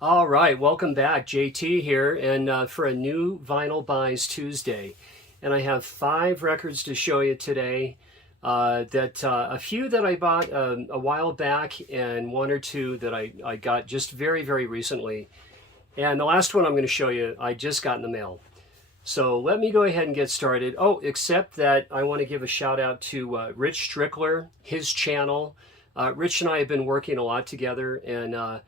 All right, welcome back. JT here, and for a new Vinyl Buys Tuesday. And I have 5 records to show you today. A few that I bought a while back, and 1 or 2 that I got just very, very recently. And the last one I'm going to show you, I just got in the mail. So let me go ahead and get started. Oh, except that I want to give a shout out to Rich Strickler, his channel. Rich and I have been working a lot together, and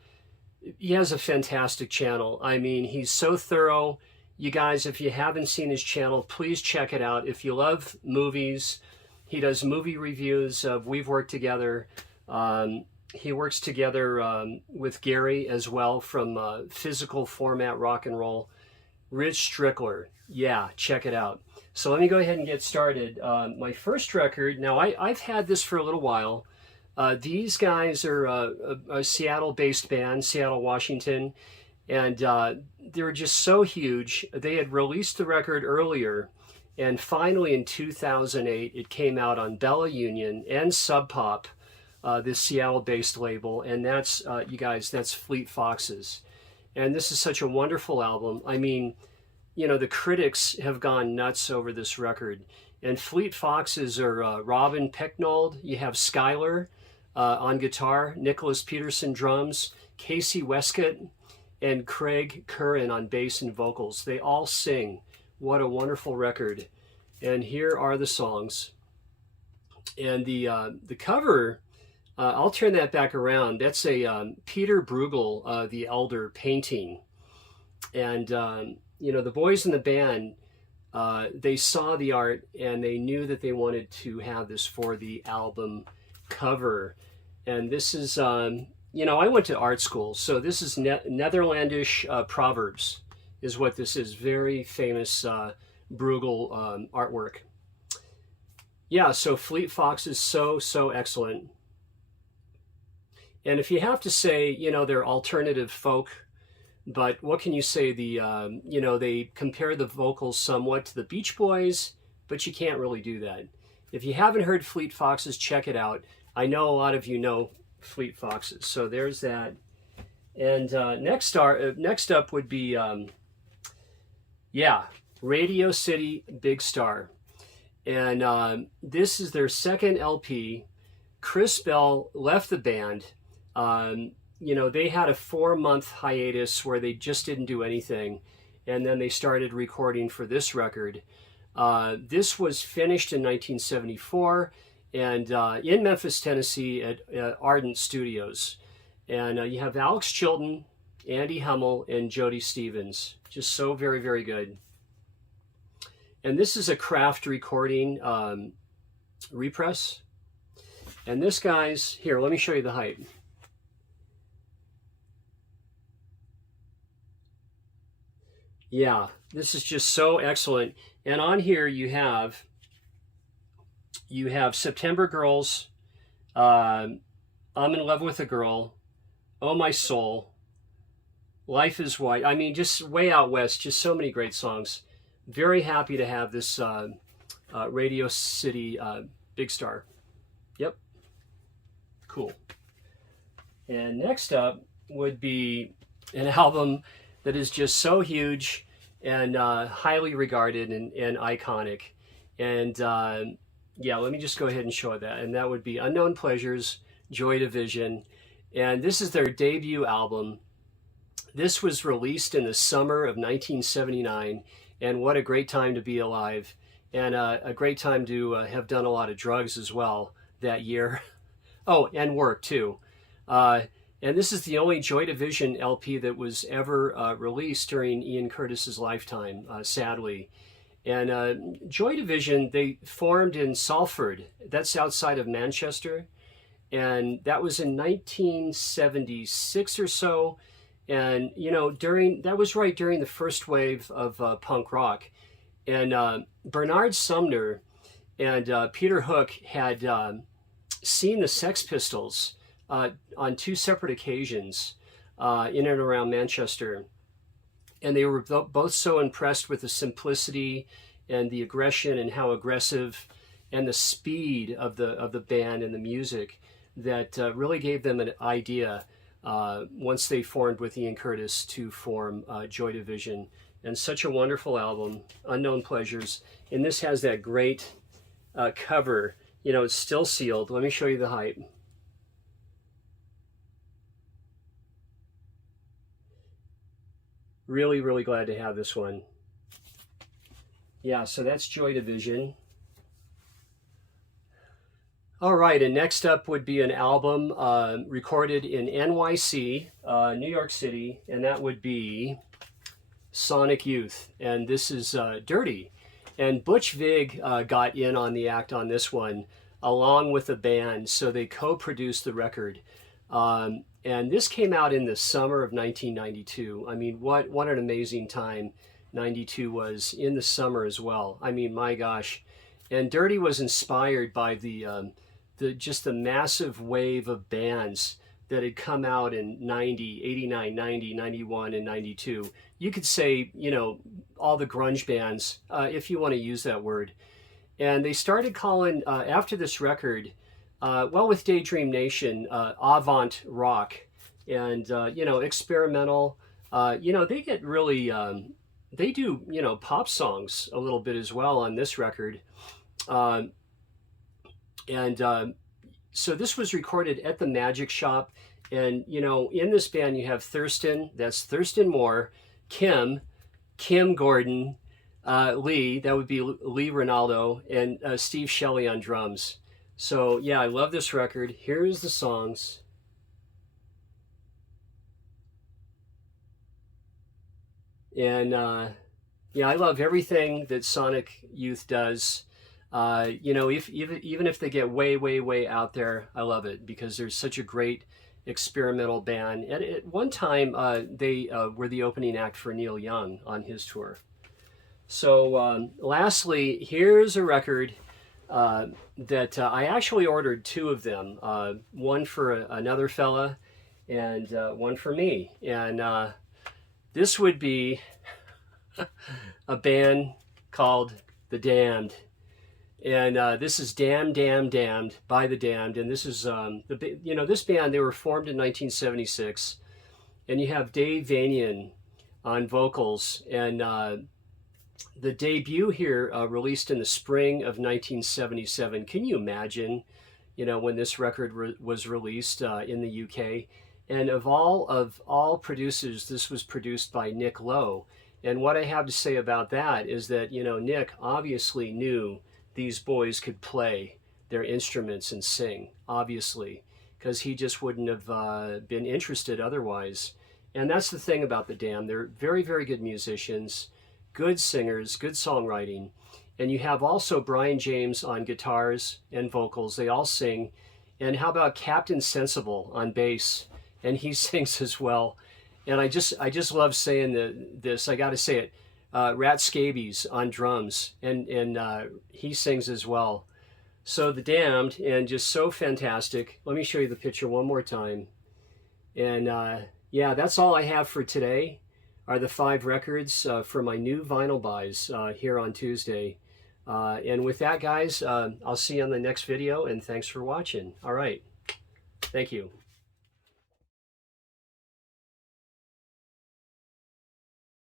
he has a fantastic channel. I mean, he's so thorough. You guys, if you haven't seen his channel, please check it out. If you love movies, he does movie reviews. We've worked together. He works together with Gary as well from Physical Format Rock and Roll. Rich Strickler. Yeah, check it out. So let me go ahead and get started. My first record, now I've had this for a little while. These guys are a Seattle-based band, Seattle, Washington, and they're just so huge. They had released the record earlier, and finally in 2008, it came out on Bella Union and Sub Pop, this Seattle-based label, and that's, you guys, that's Fleet Foxes. And this is such a wonderful album. I mean, you know, the critics have gone nuts over this record. And Fleet Foxes are Robin Pecknold, you have Skylar, on guitar, Nicholas Peterson drums, Casey Westcott, and Craig Curran on bass and vocals. They all sing. What a wonderful record. And here are the songs. And the cover, I'll turn that back around. That's a Peter Bruegel, the Elder painting. And, you know, the boys in the band, they saw the art and they knew that they wanted to have this for the album cover. And this is, you know, I went to art school, so this is Netherlandish proverbs is what this is. Very famous Bruegel artwork. Yeah, so Fleet Fox is so excellent. And if you have to say, you know, they're alternative folk, but what can you say? You know, they compare the vocals somewhat to the Beach Boys, but you can't really do that. If you haven't heard Fleet Foxes, check it out. I know a lot of you know Fleet Foxes, so there's that. And next up would be, yeah, Radio City Big Star. And this is their second LP. Chris Bell left the band. You know, they had a 4-month hiatus where they just didn't do anything. And then they started recording for this record. This was finished in 1974 and in Memphis, Tennessee at Ardent Studios. And you have Alex Chilton, Andy Hummel, and Jody Stevens. Just so very, very good. And this is a Kraft recording repress. And this guy's, here, let me show you the height. Yeah, this is just so excellent. And on here you have September Girls, I'm in Love with a Girl, Oh My Soul, Life is White. I mean, just way out west, just so many great songs. Very happy to have this Radio City Big Star. Yep, cool. And next up would be an album that is just so huge and highly regarded and iconic. And yeah, let me just go ahead and show that. And that would be Unknown Pleasures, Joy Division. And this is their debut album. This was released in the summer of 1979. And what a great time to be alive. And a great time to have done a lot of drugs as well that year. Oh, and work too. And this is the only Joy Division LP that was ever released during Ian Curtis's lifetime, sadly. And Joy Division, they formed in Salford. That's outside of Manchester. And that was in 1976 or so. And, you know, that was right during the first wave of punk rock. And Bernard Sumner and Peter Hook had seen the Sex Pistols on 2 separate occasions in and around Manchester. And they were both so impressed with the simplicity and the aggression and how aggressive and the speed of the band and the music that really gave them an idea once they formed with Ian Curtis to form Joy Division. And such a wonderful album, Unknown Pleasures. And this has that great cover. You know, it's still sealed. Let me show you the hype. Really, really glad to have this one. Yeah, so that's Joy Division. All right, and next up would be an album recorded in NYC, New York City, and that would be Sonic Youth. And this is Dirty. And Butch Vig got in on the act on this one, along with the band, so they co-produced the record. And this came out in the summer of 1992. I mean, what an amazing time 92 was, in the summer as well. I mean, my gosh. And Dirty was inspired by just the massive wave of bands that had come out in 90, 89, 90, 91, and 92. You could say, you know, all the grunge bands, if you want to use that word. And they started calling, after this record, well, with Daydream Nation, avant rock and, you know, experimental. You know, they get really, they do, you know, pop songs a little bit as well on this record. So this was recorded at the Magic Shop. And, you know, in this band you have Thurston, that's Thurston Moore, Kim Gordon, Lee, that would be Lee Ronaldo, and Steve Shelley on drums. So yeah, I love this record. Here's the songs. And yeah, I love everything that Sonic Youth does. You know, even if they get way out there, I love it because there's such a great experimental band. And at one time, they were the opening act for Neil Young on his tour. So lastly, here's a record that I actually ordered two of them, one for another fella and one for me. And this would be a band called The Damned. And this is Damned by The Damned. And this is, you know, this band, they were formed in 1976. And you have Dave Vanian on vocals. And the debut here released in the spring of 1977. Can you imagine, you know, when this record was released in the UK? And of all producers, this was produced by Nick Lowe. And what I have to say about that is that, you know, Nick obviously knew these boys could play their instruments and sing, obviously, because he just wouldn't have been interested otherwise. And that's the thing about The Damned. They're very good musicians, good singers, good songwriting. And you have also Brian James on guitars and vocals. They all sing. And how about Captain Sensible on bass? And he sings as well. And I just love saying this. I got to say it. Rat Scabies on drums, and he sings as well. So The Damned, and just so fantastic. Let me show you the picture one more time. And yeah, that's all I have for today, are the 5 records for my new vinyl buys here on Tuesday. And with that, guys, I'll see you on the next video, and thanks for watching. All right. Thank you.